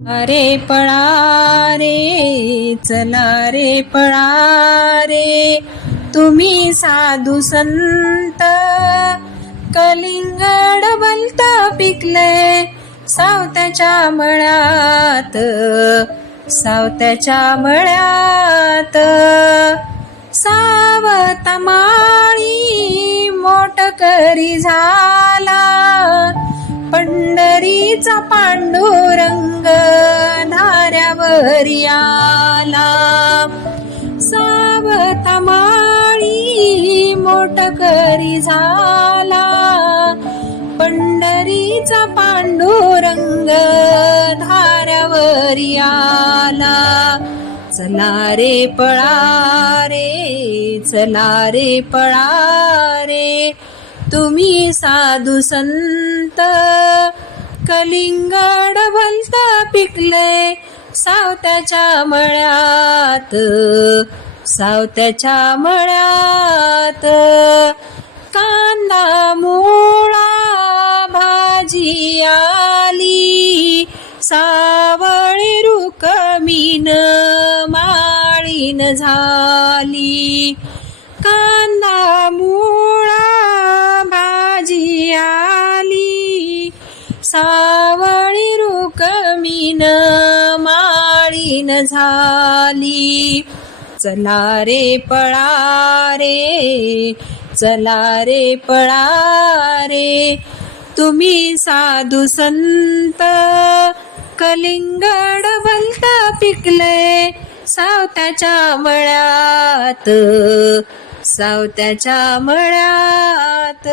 अरे पळा रे, चला रे पळा रे, तुम्ही साधू संत. कलिंगड भलता पिकले सावत्याच्या मळ्यात, सावत्याच्या मळ्यात. सावता माळी मोटकरी झाला, पंढरीचा पांडुरंग धाऱ्यावरी आला. सावता माळी मोटकरी झाला, पंढरीचा पांडुरंग धाऱ्यावरी आला. चला रे पळा रे, चला रे पळा रे, तुम्ही साधू संत. कलिंगड भलता पिकले सावत्याच्या मळ्यात, सावत्याच्या मळ्यात. कांदा मुळा भाजी आली, सावळी रुकमीन माळीन झाली. कांदा मुळा भाजी आली, सावळी रुकमीन माळीन झाली. चला रे पळा रे, चला रे पळा रे, तुम्ही साधू संत. कलिंगड भलता पिकले सावत्याच्या मळ्यात, सावत्याच्या मळ्यात.